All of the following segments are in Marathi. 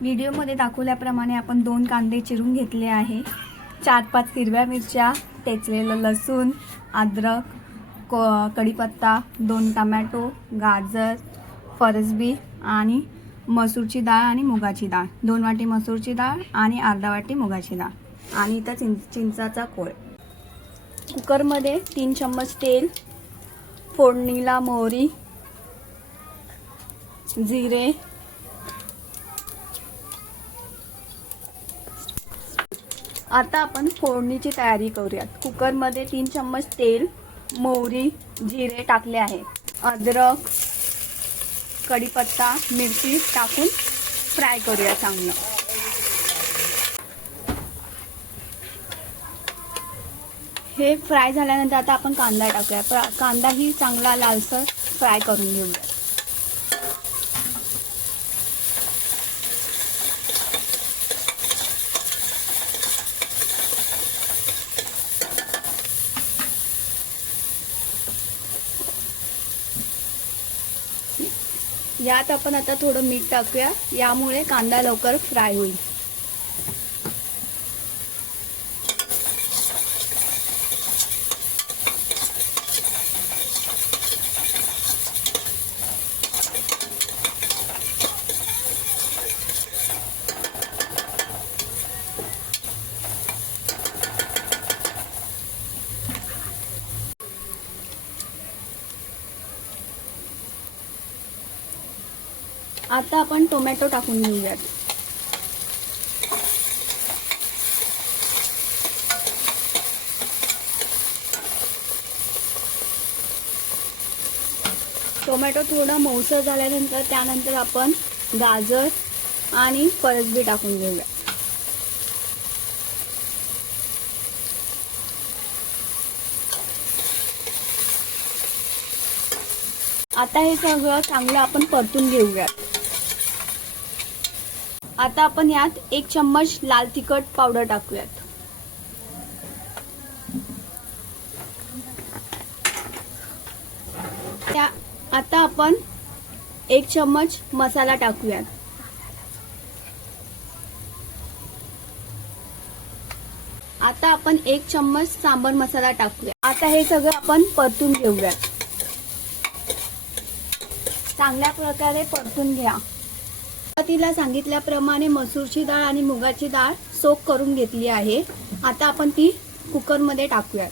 व्हिडिओमध्ये दाखवल्याप्रमाणे आपण दोन कांदे चिरून घेतले आहे. चार पाच हिरव्या मिरच्या टेचलेलं लसूण अद्रक को कढीपत्ता दोन टमॅटो गाजर फरसबी आणि मसूरची डाळ आणि मुगाची डाळ. दोन वाटी मसूरची डाळ आणि अर्धा वाटी मुगाची डाळ. आणि इथं चिं चिंचाचा कोळ. कुकरमध्ये तीन चम्मच तेल फोडणीला मोहरी जिरे आता आपण फोडणीची तयारी करूयात. कुकरमध्ये तीन चम्मच तेल मोहरी जिरे टाकले आहे. अद्रक कढीपत्ता मिरची टाकून फ्राय करूया चांगलं. हे फ्राय झाल्यानंतर आता आपण कांदा टाकूया. प्र- कांदाही चांगला लालसर फ्राय करून घेऊया. यात आपण आता थोडं मीठ टाकूया. यामुळे कांदा लवकर फ्राय होईल. आता आपण टोमॅटो टाकून घेऊयात. टोमॅटो थोडा मऊसर झाल्यानंतर त्यानंतर आपण गाजर आणि फरसबी टाकून घेऊया. आता हे सगळं चांगलं आपण परतून घेऊयात. आता आपण यात एक चम्मच लाल तिखट पावडर टाकूयात. त्या आता आपण एक चम्मच मसाला टाकूयात. आता आपण एक चम्मच सांबर मसाला टाकूया आता हे सगळं आपण परतून घेऊयात. चांगल्या प्रकारे परतून घ्या. तिला सांगितल्याप्रमाणे मसूरची डाळ आणि मुगाची डाळ सोक करून घेतली आहे. आता आपण ती कुकरमध्ये टाकूयात.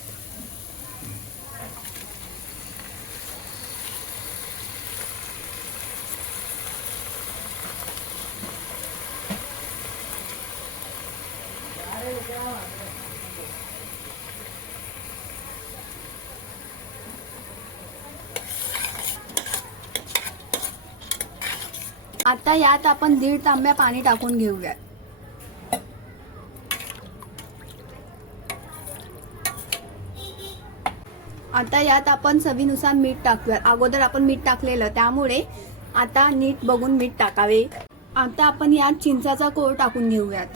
आता यात आपण दीड तांब्या पाणी टाकून घेऊयात आता यात आपण चवीनुसार मीठ टाकूयात अगोदर आपण मीठ टाकलेलं त्यामुळे आता नीट बघून मीठ टाकावे. आता आपण यात चिंचाचा कोळ टाकून घेऊयात.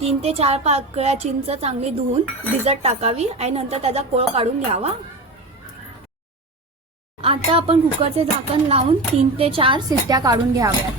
तीन ते चार पाकळ्या चिंच चांगली धुवून भिजत टाकावी आणि नंतर त्याचा कोळ काढून घ्यावा. आता आपण कुकरचे झाकण लावून तीन ते चार सिट्ट्या काढून घ्याव्यात.